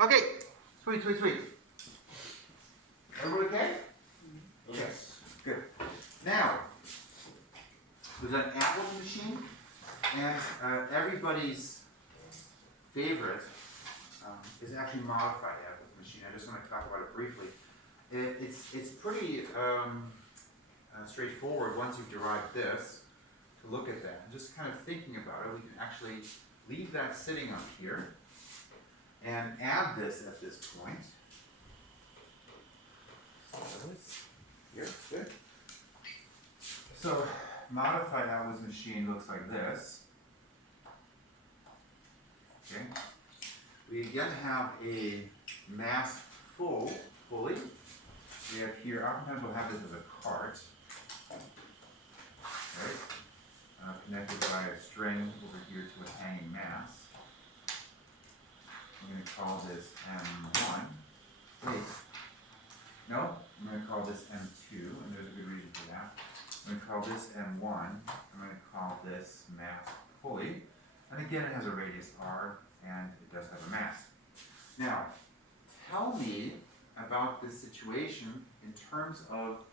Okay, sweet, sweet, sweet. Everybody okay? Yes. Good. Now, there's an Atwood machine, and everybody's favorite is actually modified Atwood machine. I just want to talk about it briefly. It's pretty straightforward once you've derived this to look at that. And just kind of thinking about it, we can actually leave that sitting up here and add this at this point. So this here, good. So modified Atwood's machine looks like this. Okay. We again have a Masssful pulley. We have here, oftentimes we'll have this as a cart. Right? Connected by a string over here to a hanging mast. I'm going to call this M1. Wait. No, I'm going to call this M2, and there's a good reason for that. I'm going to call this M1. I'm going to call this mast pulley. And again, it has a radius R, and it does have a mast. Now, tell me about this situation in terms of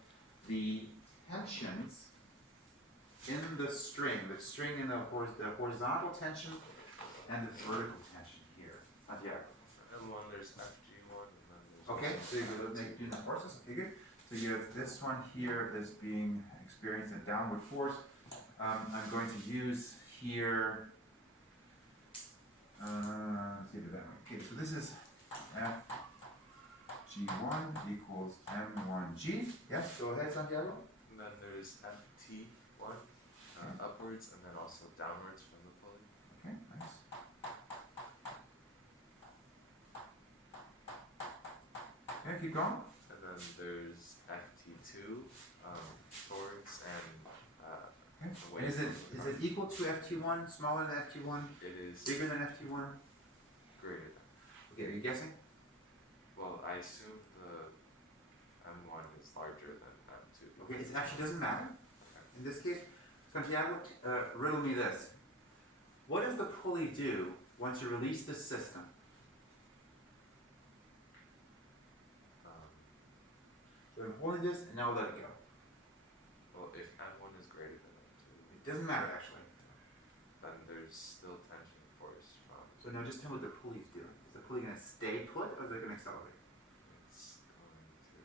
the tensions in the string in the horizontal tension and the vertical tension here. Santiago. M1 there's FG1 and then there's Okay, so you're doing the forces. Okay, good. So you have this one here is being experiencing a downward force. I'm going to use here. Let's see that one. Okay, so this is FG1 equals M1G. Yes, go ahead, Santiago. and then there's FT1 upwards and then also downwards from the pulley. Okay, nice. Okay, keep going. And then there's FT2 towards and Okay. away. And is from it equal to FT1, smaller than FT1, It is bigger than FT1? greater than. Okay, are you guessing? Well, I assume the M1 is larger than M2. Okay, it actually doesn't matter. In this case, Santiago, riddle me this. What does the pulley do once you release this system? So I'm holding this and now let it go. Well, if M1 is greater than M2, It doesn't matter actually. then there's still tension force from. So now just tell me what the pulley's doing. Is the pulley going to stay put or is it going to accelerate? It's going to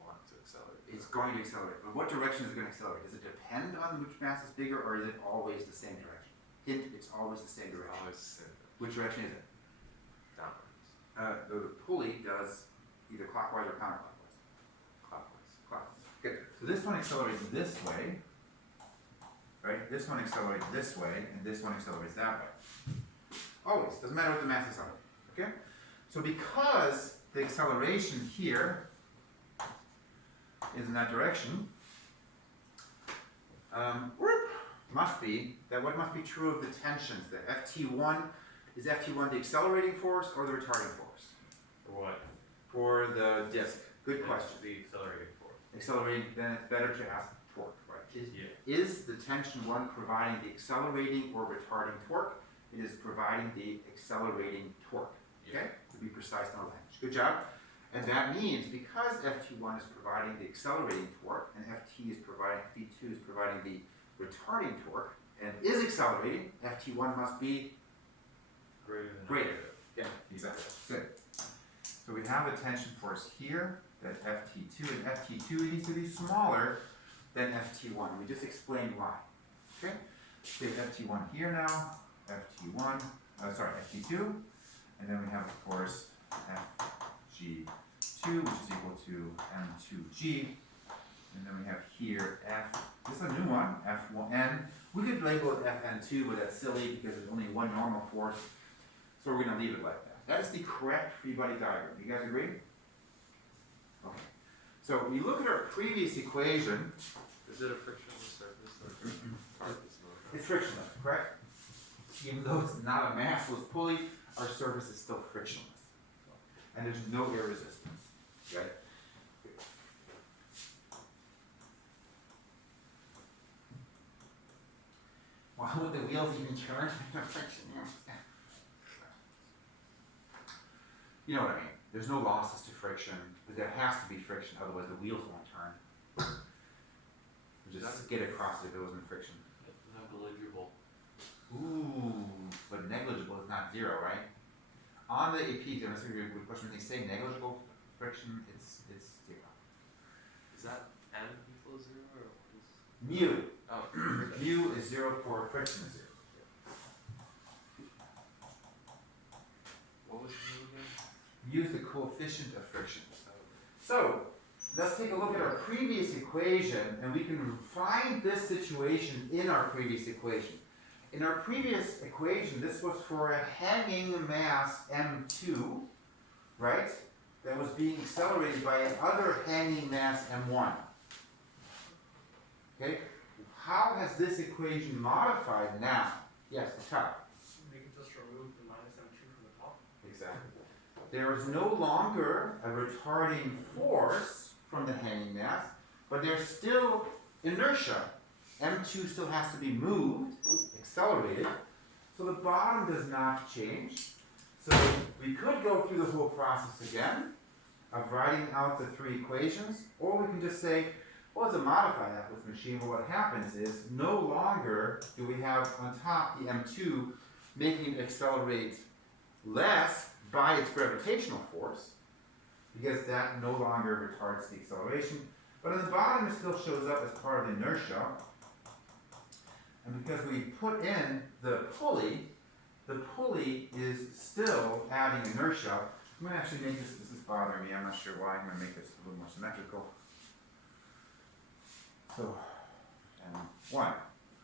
want to accelerate. It's going to accelerate. But what direction is it going to accelerate? Does it depend on which mass is bigger or is it always the same direction? Hint, it's always the same It's direction. always similar. Which direction is it? Downwards. The pulley does either clockwise or counterclockwise. Clockwise. Clockwise. Good. So this one accelerates this way, right? This one accelerates this way, and this one accelerates that way. Always. Doesn't matter what the mass is on. Okay? So because the acceleration here is in that direction, must be that what must be true of the tensions? The FT1, is FT1 the accelerating force or the retarding force? For what? For the disk. Good question. The accelerating force. Accelerating, then it's better to ask torque, right? Yeah. Is the tension one providing the accelerating or retarding torque? It is providing the accelerating torque. Okay? To be precise in our language. Good job. And that means because FT1 is providing the accelerating torque and FT2 is providing the retarding torque and is accelerating, FT1 must be greater. Yeah, exactly. Good. So we have a tension force here, that FT2, and FT2 needs to be smaller than FT1. We just explained why. Okay? So we have FT1 here now, FT2, and then we have, of course, FG2, which is equal to M2G, and then we have here this is a new one, F1N. We could label it FN2, but that's silly because there's only one normal force, so we're going to leave it like that. That is the correct free body diagram. You guys agree? Okay. So we look at our previous equation. Is it a frictionless surface or part is moving? It's frictionless, correct? Even though it's not a massless pulley, our surface is still frictionless. And there's no air resistance. Okay? Why would the wheels even turn? You know what I mean? There's no losses to friction, but there has to be friction, otherwise the wheels won't turn. Just get across it if it wasn't friction. Negligible. Ooh, but negligible is not zero, right? On the AP, I'm asking you a good question. When they say negligible friction, it's zero. Is that n equals 0 or what is? Mu. Oh, Mu is 0 for friction is 0. what was mu again? Mu is the coefficient of friction. So, let's take a look at our previous equation, and we can find this situation in our previous equation. In our previous equation, this was for a hanging mass M2, right? That was being accelerated by another hanging mass M1. Okay? How has this equation modified now? Yes, the top. We can just remove the minus M2 from the top. Exactly. There is no longer a retarding force from the hanging mass, but there's still inertia. M2 still has to be moved, accelerated, so the bottom does not change. So we could go through the whole process again of writing out the three equations, or we can just say, well, it's a modified Atwood machine, but what happens is no longer do we have on top the M2 making it accelerate less by its gravitational force, because that no longer retards the acceleration, but on the bottom it still shows up as part of inertia. And because we put in the pulley is still adding inertia. I'm going to actually make this is bothering me, I'm not sure why, I'm going to make this a little more symmetrical. So, and 1.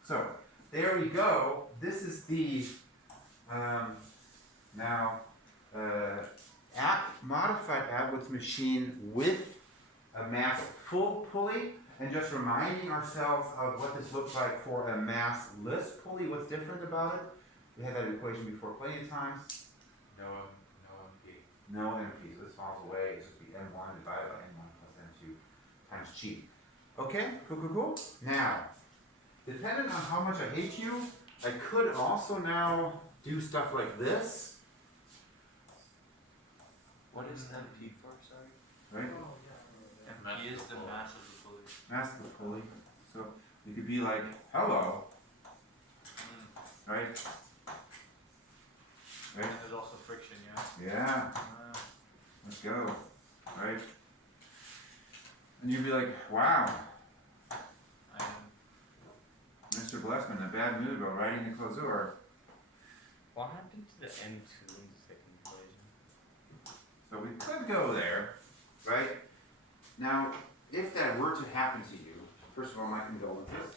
So, there we go. This is the, modified Atwood's machine with a Masssful pulley. And just reminding ourselves of what this looks like for a massless pulley. What's different about it? We had that equation before plenty of times. No MP. No MP, so this falls away. It's just be M1 divided by M1 plus M2 times G. Okay, cool. Now, depending on how much I hate you, I could also now do stuff like this. What is MP for, sorry? Right? Oh, yeah. MP is the mass of the pulley. Mass of the pulley. So you could be like, hello. Right? Right? And there's also friction, yeah? Yeah. Let's go. Right? And you'd be like, wow, I am. Mr. Blessman, in a bad mood while writing the clausura. What happened to the M2 in the second equation? So we could go there, right? Now, if that were to happen to you, first of all, my condolences.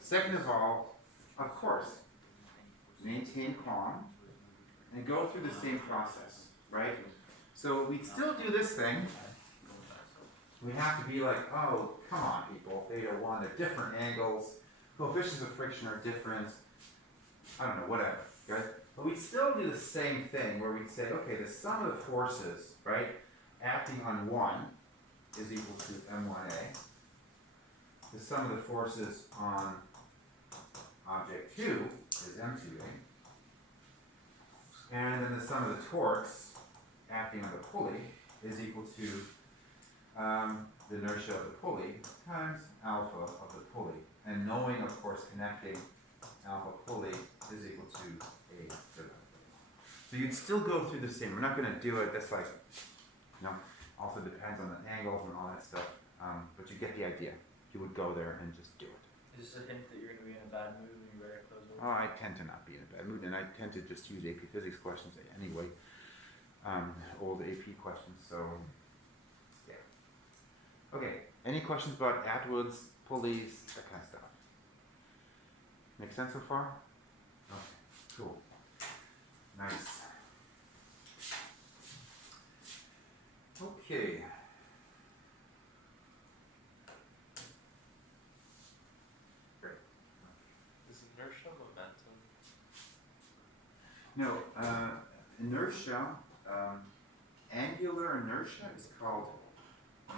Second of all, of course, maintain calm and go through the same process, right? So we'd still do this thing. We have to be like, oh, come on, people. Theta 1, they're different angles. Coefficients of friction are different. I don't know, whatever, right? But we'd still do the same thing where we'd say, okay, the sum of the forces, right, acting on 1 is equal to M1A. The sum of the forces on object 2 is M2A. And then the sum of the torques acting on the pulley is equal to the inertia of the pulley times alpha of the pulley. And knowing, of course, connecting alpha pulley is equal to A theta. So you'd still go through the same. We're not going to do it. That's like, also depends on the angles and all that stuff. But you get the idea. You would go there and just do it. Is this a hint that you're going to be in a bad mood when you write a close Oh, I tend to not be in a bad mood, and I tend to just use AP Physics questions anyway. Old AP questions, so yeah. Okay, any questions about Atwoods, pulleys, that kind of stuff? Make sense so far? Okay, cool. Nice. Okay. Great. Is inertia momentum? No, inertia, angular inertia is called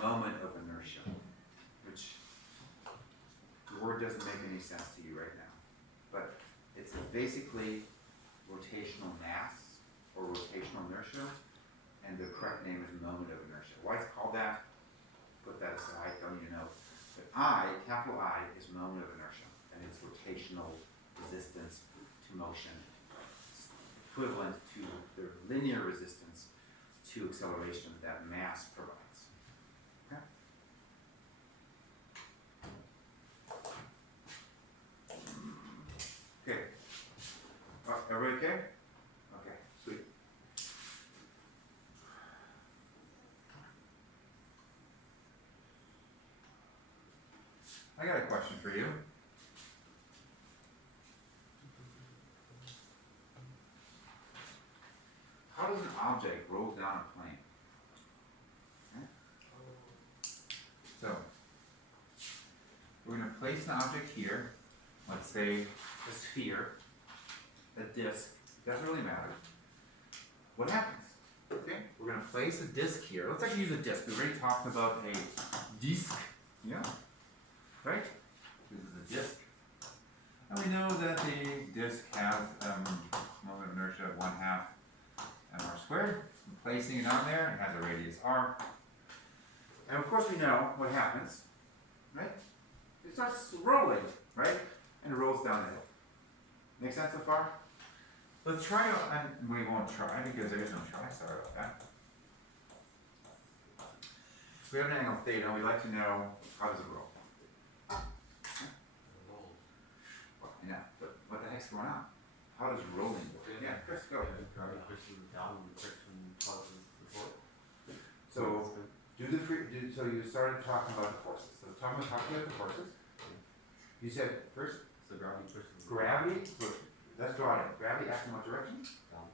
moment of inertia, which the word doesn't make any sense to you right now. But it's basically rotational mass or rotational inertia. inertia, and the correct name is moment of inertia. Why it's called that? Put that aside, don't need to know. But I, capital I, is moment of inertia, and it's rotational resistance to motion. It's equivalent to the linear resistance to acceleration that mass provides. Okay? Okay. Everybody okay? Okay, sweet. I got a question for you. How does an object roll down a plane? Okay. So, we're going to place an object here. Let's say a sphere, a disk. Doesn't really matter. What happens? Okay, we're going to place a disk here. Let's actually use a disk. We already talked about a disk. Yeah. Right? This is a disk. And we know that the disk has moment of inertia of 1/2 mr squared. I'm placing it on there, it has a radius r. And of course we know what happens, right? It starts rolling, right? And it rolls down the hill. Make sense so far? Let's try to, and we won't try because there is no try, sorry about that. If we have an angle theta, we like to know how does it roll. Yeah, but what the heck's going on? How does rolling work? Yeah, Chris, go. Gravity pushes down and friction causes the force. So, so you started talking about the forces. So talk about the forces. You said first, So gravity pushes gravity, look, let's draw it. Gravity acts in what direction? down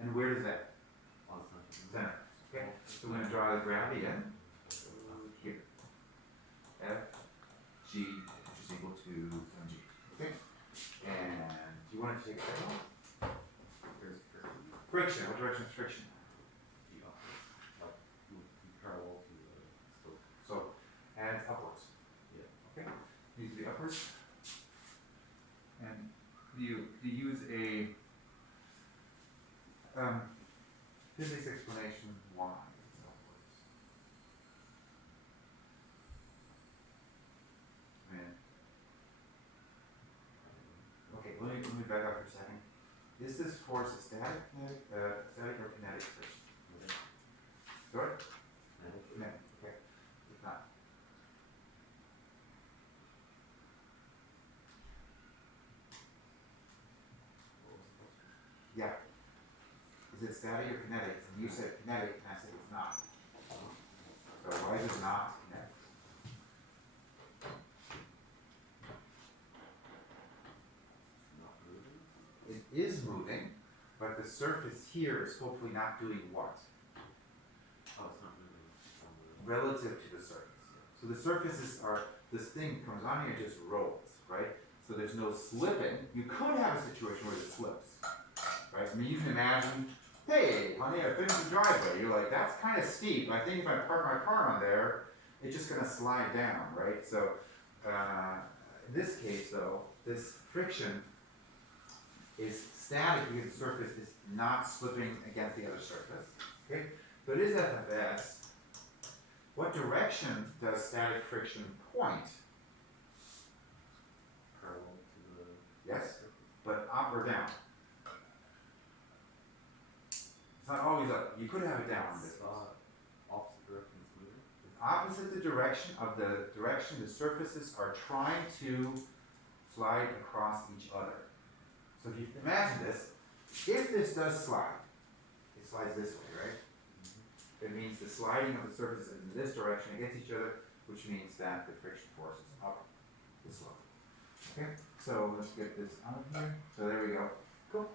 And where is that? on the center. Center. Okay, so we're going to draw the gravity in here. F, G, which is equal to mg. Okay? And do you want to take that off? There's Friction. What direction is friction? parallel to the slope. So, and it's upwards. Yeah. Okay? Needs to be upwards. And you use a physics explanation why it's upwards. Man. Okay, let me back up for a second. Is this force a static or kinetic friction? Sorry? Kinetic, okay. It's not. Yeah. Is it static or kinetic? And you said kinetic, and I said it's not. So why is it not kinetic? Not moving. It is moving, but the surface here is hopefully not doing what? Oh, it's not moving. It's not moving. Relative to the surface. So the surfaces are, this thing comes on here and just rolls, right? So there's no slipping. You could have a situation where it slips, right? I mean, you can imagine, hey, honey, I finished the driveway. You're like, that's kind of steep. I think if I park my car on there, it's just going to slide down, right? So in this case, though, this friction is static because the surface is not slipping against the other surface, okay? So it is f of s. What direction does static friction point? Parallel to the Yes, surface. but up or down? It's not always up. You could have it down. It's opposite direction it's moving. It's opposite the direction the surfaces are trying to slide across each other. So if you imagine this, if this does slide, it slides this way, right? It means the sliding of the surfaces in this direction against each other, which means that the friction force is up the slope. Okay, so let's get this out of here. So there we go. Cool.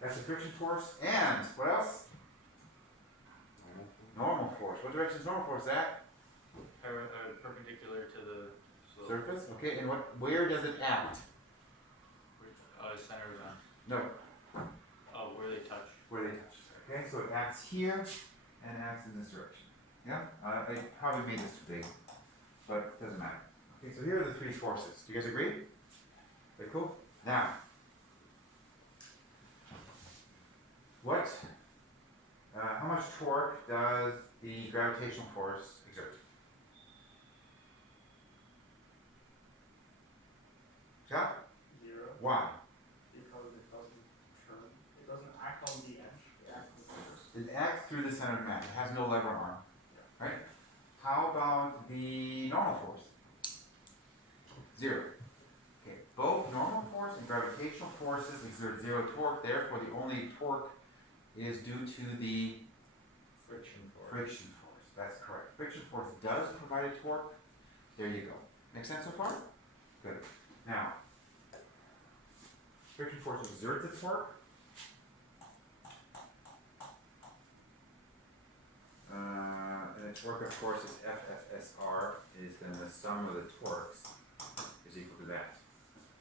That's the friction force. And what else? Normal force. What direction is normal force at? Perpendicular to the slope. Surface. Okay, and where does it act? Center of No, oh, where they touch. where they touch. Okay, so it acts here and acts in this direction. Yeah, I probably made this too big, but it doesn't matter. Okay, so here are the three forces. Do you guys agree? Very cool. Now, what much torque does the gravitational force exert? Scott? 0, Why? because it doesn't turn, it doesn't act on the edge, it acts on the center. It acts through the center of mass. It has no lever arm. Right? How about the normal force? 0. Okay, both normal force and gravitational forces exert 0 torque, therefore the only torque is due to the Friction force. friction force. That's correct. Friction force does provide a torque. There you go. Make sense so far? Good. Now, friction force exerts a torque. And the torque, of course, is FFSR, is then the sum of the torques is equal to that.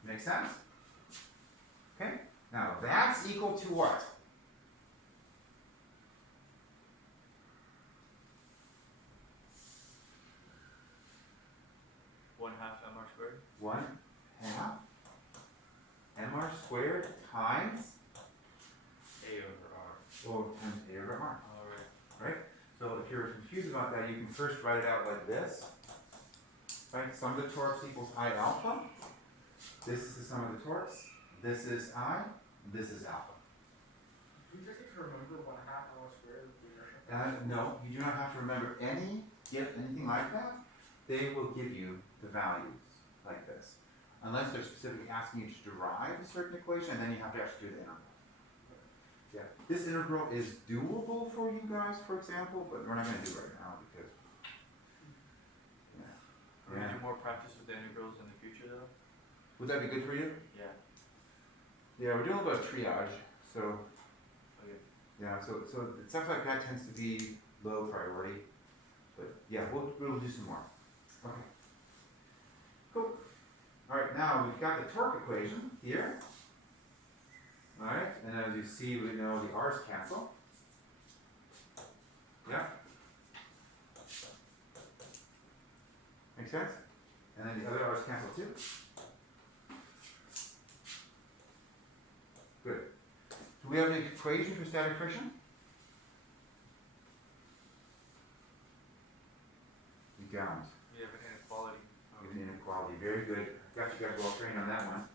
Make sense? Okay? Now, that's equal to what? One half mr squared. 1/2 mr squared times A over R. times A over R. Alright. Right? So if you're confused about that, you can first write it out like this. Right? Sum of the torques equals I alpha. This is the sum of the torques. This is I. This is alpha. Do you just need to remember 1/2 mr squared is the inertia? No, you do not have to remember anything like that. They will give you the values like this. Unless they're specifically asking you to derive a certain equation, and then you have to actually do the integral. Yeah, this integral is doable for you guys, for example, but we're not going to do it right now because. Can we do more practice with the integrals in the future though? Would that be good for you? Yeah. Yeah, we're doing a little bit of triage, so Okay. yeah, so stuff like that tends to be low priority, but yeah, we'll do some more. Okay. Cool. All right, now we've got the torque equation here. All right, and as you see, we know the r's cancel. Yeah. Make sense? And then the other r's cancel too. Good. Do we have an equation for static friction? We don't. We have an inequality. With an inequality. Very good. Got you guys well trained on that one.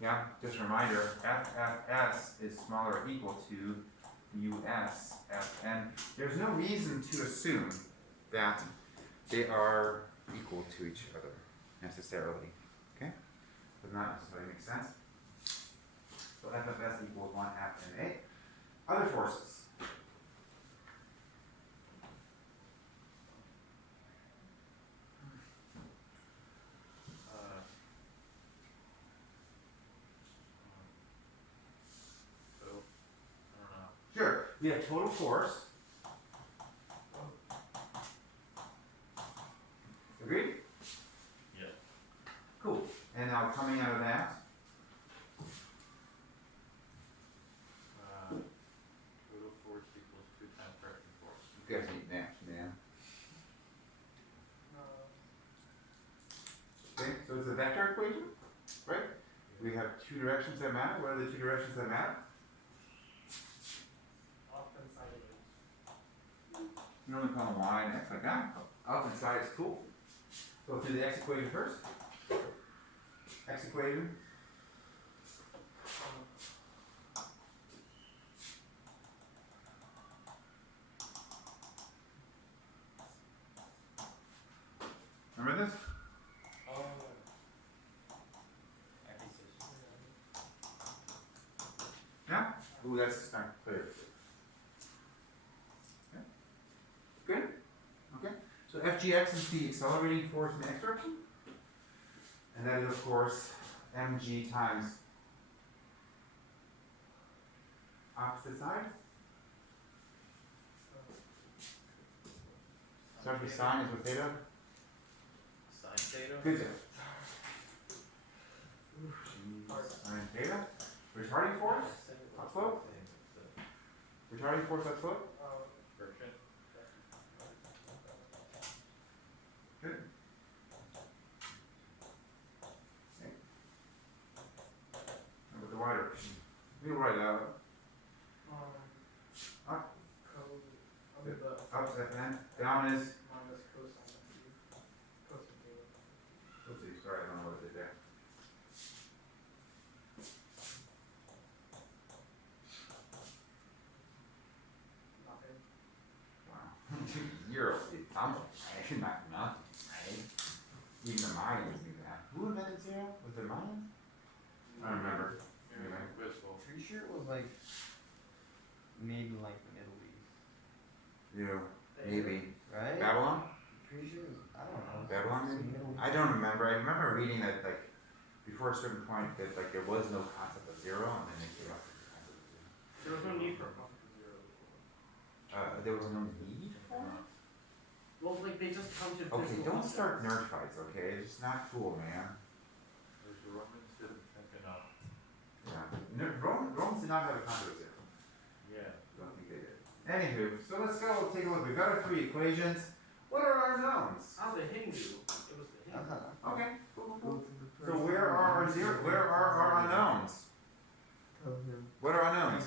Yeah, just a reminder, FFS is smaller or equal to US FN. There's no reason to assume that they are equal to each other necessarily. Okay? Does not necessarily make sense. So FFS equals 1/2 MA. Other forces. So, I don't know. Sure. We have total force. Agreed? Yeah. Cool. And now coming out of that, Total force equals 2 times friction force. you guys need naps, man. Okay, so it's a vector equation, right? We have two directions that matter. What are the two directions that matter? Up and sideways. You normally call them y and x like that. Up and side is cool. So let's do the x equation first. X equation. Remember this? I think so. Yeah? Ooh, that's not clear. Okay. Good? Okay. So FGX is the accelerating force in the x direction. And that is, of course, mg times opposite side. Starts with sine, is with theta. Sine theta? Good job. Sine theta. Retarding force, upslope. Retarding force, upslope. Friction. Good. And with the y direction. We'll write it out. Code. plus Fn, down is, minus cosine of u, cosine theta. oopsie, sorry, I don't know what I did there. Nothing. Wow. 0, I'm not nothing, right? Even the Mayans knew that. Who invented 0? Was it Mayans? I don't remember. Anyway. Pretty sure it was like maybe like the Middle East, Yeah, maybe. right? Babylon? Pretty sure it was, I don't know. Babylon some maybe? Middle East. I don't remember. I remember reading that like before a certain point that like there was no concept of 0 and then they came up with the concept of 0. There was no need for a concept of zero before. There was no need for it? Well, like they just come to Okay, physical don't concepts. start nerd fights, okay? It's just not cool, man. The Romans didn't think enough. Yeah. Romans did not have a concept of 0. Yeah. Don't think they did. Anywho, so let's go take a look. We've got our 3 equations. What are our knowns? Oh, the Hindu. It was the Hindu. Okay, cool. So where are our unknowns? What are unknowns?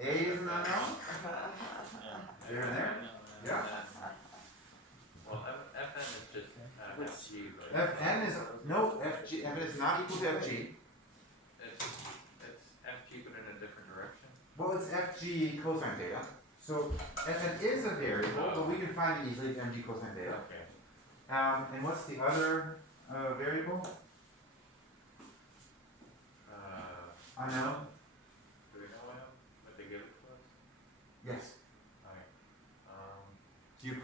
A is an unknown? There and there? Yeah. Well, Fn is just FG, but Fn is, no, Fn is not equal to Fg. it's FG but in a different direction. Well, it's Fg cosine theta. So Fn is a variable, but we can find it easily if Mg cosine theta. Okay. And what's the other variable? Unknown? Do we know him? What they give it to us? Yes. Alright. Do you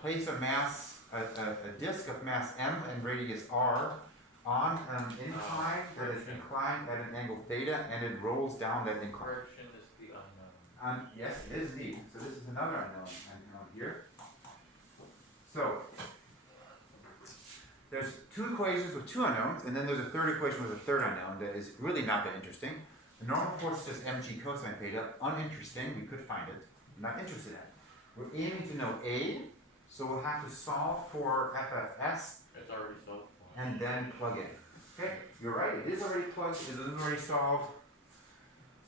place a mass, a disk of mass m and radius r on an incline that is inclined at an angle theta and it rolls down that incline? Friction is the unknown. Yes, it is indeed. So this is another unknown here. So there's 2 equations with 2 unknowns, and then there's a third equation with a third unknown that is really not that interesting. The normal force is just mg cosine theta. Uninteresting, we could find it. Not interested in it. We're aiming to know A, so we'll have to solve for FFS It's already solved. and then plug in. Okay, you're right, it is already plugged, it is already solved.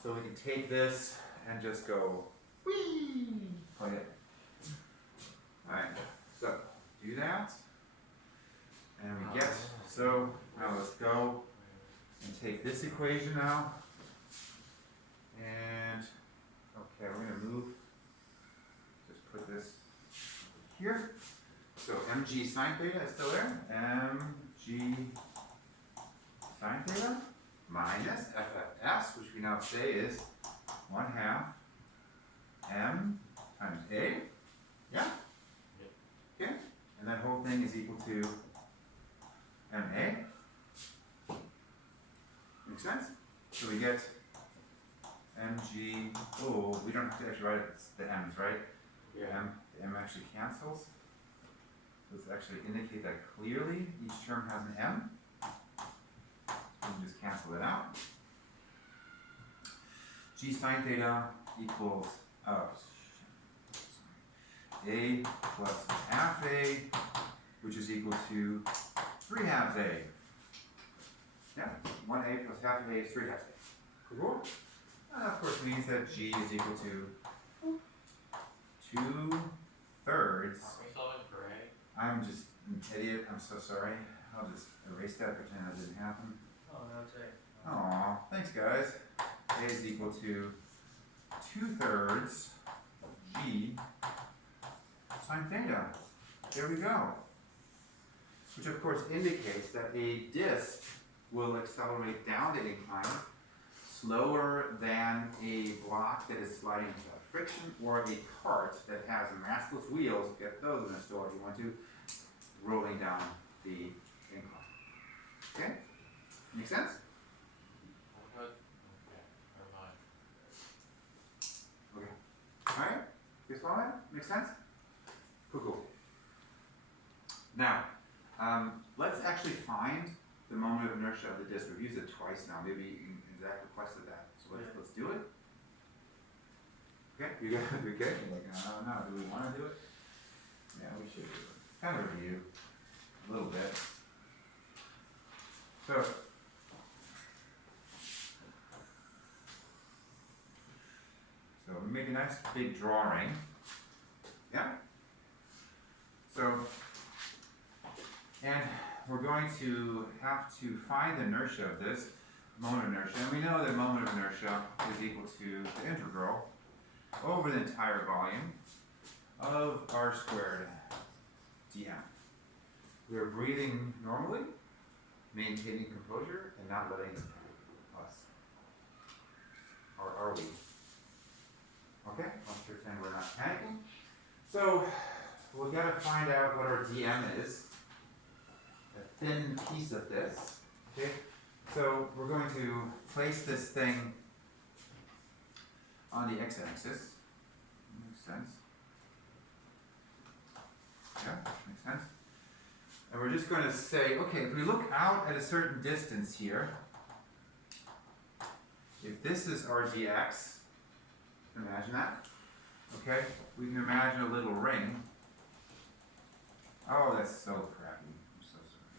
So we can take this and just go, whee, plug it. Alright, so do that. And we get, so now let's go and take this equation now. And, okay, we're gonna move, just put this here. So mg sine theta is still there. Mg sine theta minus ffs, which we now say is 1/2 m times a. Yeah? Okay. And that whole thing is equal to ma. Makes sense? So we get mg, oh, we don't have to actually write the m's, right? Yeah. The m actually cancels. Let's actually indicate that clearly. Each term has an m. We can just cancel it out. G sine theta equals a plus half a, which is equal to 3/2 a. Yeah, 1a plus half a is 3/2 a. Cool. And that of course means that g is equal to 2/3. Are we solving for A? I'm just an idiot. I'm so sorry. I'll just erase that, pretend that didn't happen. Oh, no, it's A. Aw, thanks guys. A is equal to 2/3 g sine theta. There we go. Which of course indicates that a disk will accelerate down the incline slower than a block that is sliding without friction, or a cart that has massless wheels, get those in a store if you want to, rolling down the incline. Okay? Make sense? What? Okay, never mind. Okay. Alright? You guys follow that? Make sense? Cool. Now, let's actually find the moment of inertia of the disk. We've used it twice now. Maybe you exact requested that. So let's do it. Okay, you guys, you're good? You're like, I don't know. Do we want to do it? Yeah, we should do it. Kind of review. A little bit. So we make a nice big drawing. Yeah? So, and we're going to have to find the inertia of this, moment of inertia, and we know that moment of inertia is equal to the integral over the entire volume of r squared dm. We are breathing normally, maintaining composure, and not letting us. Or are we? Okay, let's pretend we're not panicking. So, we've got to find out what our dm is. A thin piece of this. Okay? So, we're going to place this thing on the x-axis. Makes sense. Yeah, makes sense. And we're just going to say, okay, if we look out at a certain distance here, if this is our dx, imagine that. Okay, we can imagine a little ring. Oh, that's so crappy. I'm so sorry.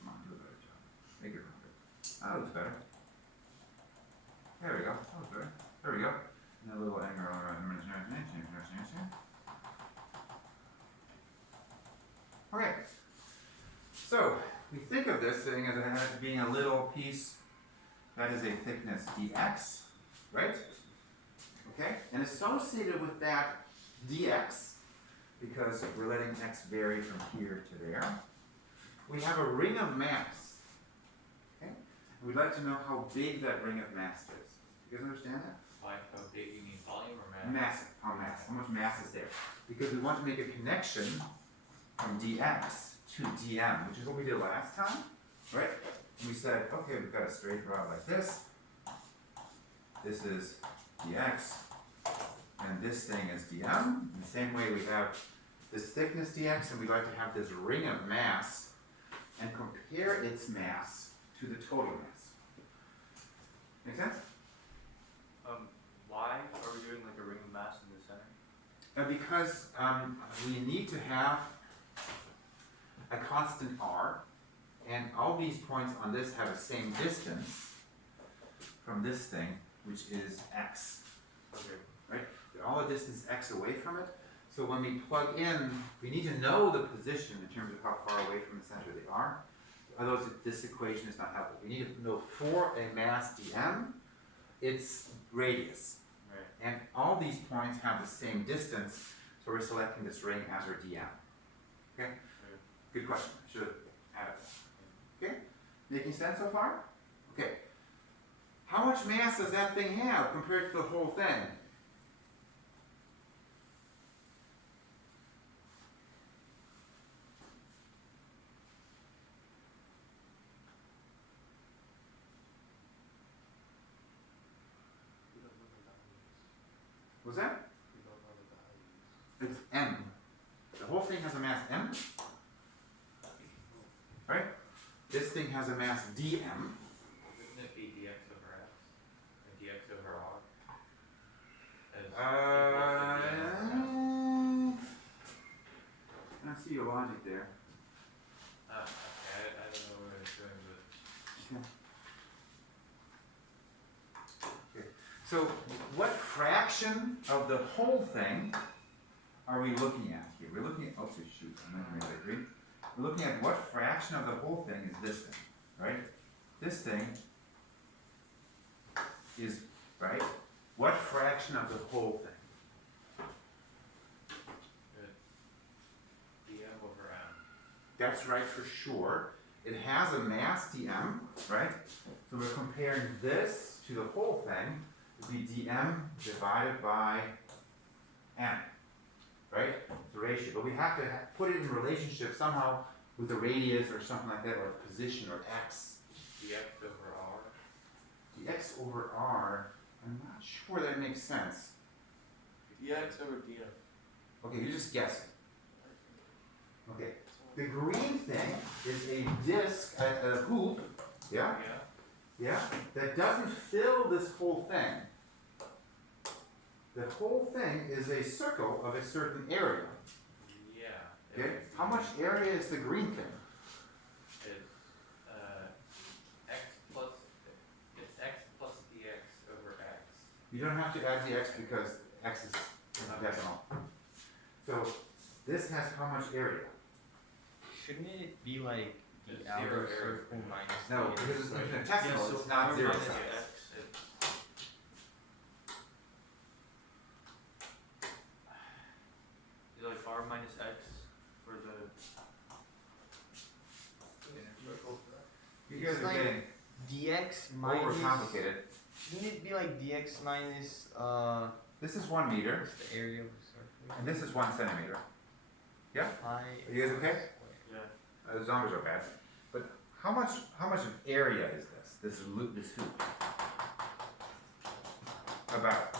Come on, do a better job. Make it perfect. That looks better. There we go. That looks better. There we go. And a little angle around. Okay. So, we think of this thing as being a little piece that is a thickness dx, right? Okay? And associated with that dx, because we're letting x vary from here to there, we have a ring of mass. Okay? And we'd like to know how big that ring of mass is. You guys understand that? Like how big, you mean volume or mass? Massive. How much mass is there? Because we want to make a connection from dx to dm, which is what we did last time, right? And we said, okay, we've got a straight rod like this. This is dx, and this thing is dm. In the same way, we have this thickness dx, and we'd like to have this ring of mass and compare its mass to the total mass. Make sense? Why are we doing like a ring of mass in the center? Because we need to have a constant r, and all these points on this have the same distance from this thing, which is x. Okay. Right? They're all a distance x away from it. So when we plug in, we need to know the position in terms of how far away from the center they are. Otherwise, this equation is not helpful. We need to know for a mass dm, its radius. Right. And all these points have the same distance, so we're selecting this ring as our dm. Okay? Good question. I should have added that. Okay? Making sense so far? Okay. How much mass does that thing have compared to the whole thing? We don't know the values. Was that? We don't know the values. It's m. The whole thing has a mass m. Right? This thing has a mass dm. Wouldn't it be dx over x? And dx over r? As I don't see your logic there. okay, I don't know what it's doing, but Okay. So, what fraction of the whole thing are we looking at here? We're looking at, oh shoot, I'm not going to make that green. We're looking at what fraction of the whole thing is this thing, right? This thing is, right? What fraction of the whole thing? dm over m. That's right for sure. It has a mass dm, right? So we're comparing this to the whole thing. It would be dm divided by m, right? The ratio. But we have to put it in relationship somehow with the radius or something like that, or position, or x. dx over r. Dx over r, I'm not sure that makes sense. dx over dm. Okay, you're just guessing. Okay. The green thing is a disc, a hoop, yeah? Yeah, that doesn't fill this whole thing. The whole thing is a circle of a certain area. Yeah. Okay? How much area is the green thing? It's it's x plus dx over x. You don't have to add the x because x is decimal. So this has how much area? Shouldn't it be like It's the zero outer area. circle minus No, the because it's inner circle? infinitesimal, it's not zero size. Is like r minus x for the You guys It's are like getting dx minus. overcomplicated. Shouldn't it be like dx minus This is 1 meter, what's the area of the circle? and this is 1 centimeter. Yeah? Pi. Are you guys okay? yeah. Those numbers are bad. But how much of area is this? This loop, this hoop? About.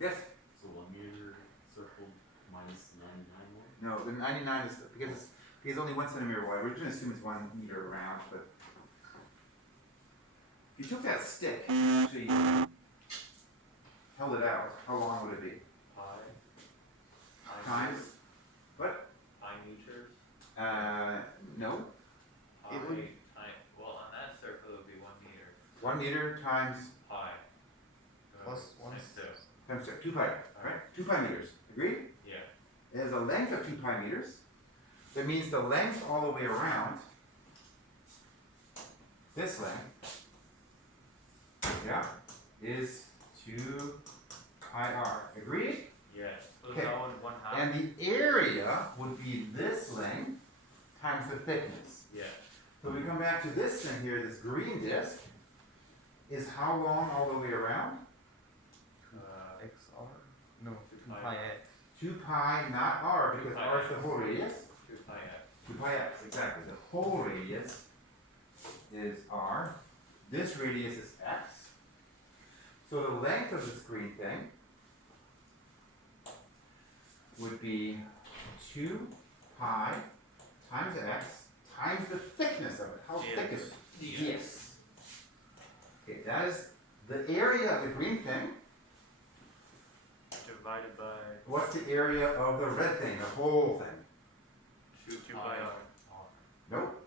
Yes? So 1 meter circle minus 99 more? No, the 99 is because it's only 1 centimeter wide. We're going to assume it's 1 meter around, but if you took that stick and actually held it out, how long would it be? Pi. Times what? Pi meters. No. Pi. It would- Well, on that circle it would be 1 meter. 1 meter times Pi. Plus one times two. times 2 pi, right? 2 pi meters. Agreed? Yeah. It has a length of 2 pi meters. That means the length all the way around, this length, yeah, is 2 pi r. Agreed? Yes. So Okay. it's all in 1/2. And the area would be this length times the thickness. Yeah. So we come back to this thing here, this green disc, is how long all the way around? xr? No, 2 pi. pi x. 2 pi, not r, 2 because pi r is the x. whole radius. 2 pi x. 2 pi x, exactly. The whole radius is r. This radius is x. So the length of this green thing would be 2 pi times x times the thickness of it. How thick is it? Dx. Okay, that is the area of the green thing. Divided by What's the area of the red thing, the whole thing? 2 pi r. Nope,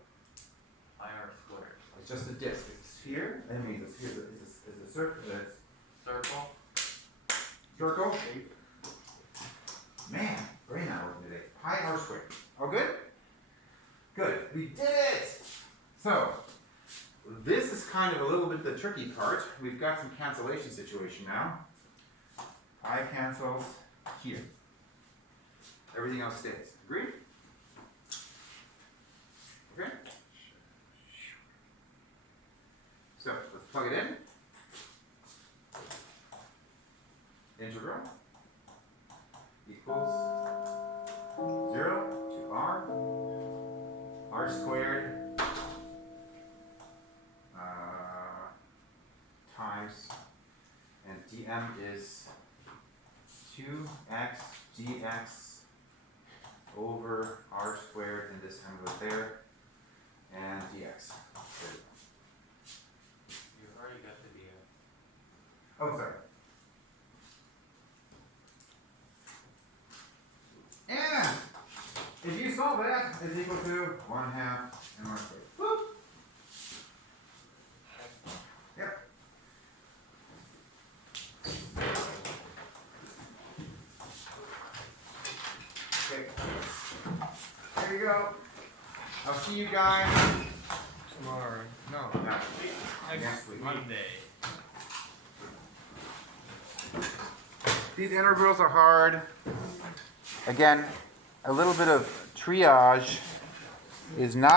Pi r squared. it's just a disk. It's a sphere. I mean, it's here. It's a circle. It's Circle. circle. Man, brain not working today. Pi r squared. All good? Good. We did it! So, this is kind of a little bit the tricky part. We've got some cancellation situation now. Pi cancels here. Everything else stays. Agreed? Okay? So, let's plug it in. Integral equals 0 to r squared times, and dm is 2x dx over r squared, and this m goes there, and dx. You already got the dx. Oh, sorry. And if you solve that, is equal to 1/2 m r squared. Whoop. Yep. Okay. There you go. I'll see you guys Tomorrow. No. next week. Monday. These integrals are hard. Again, a little bit of triage is not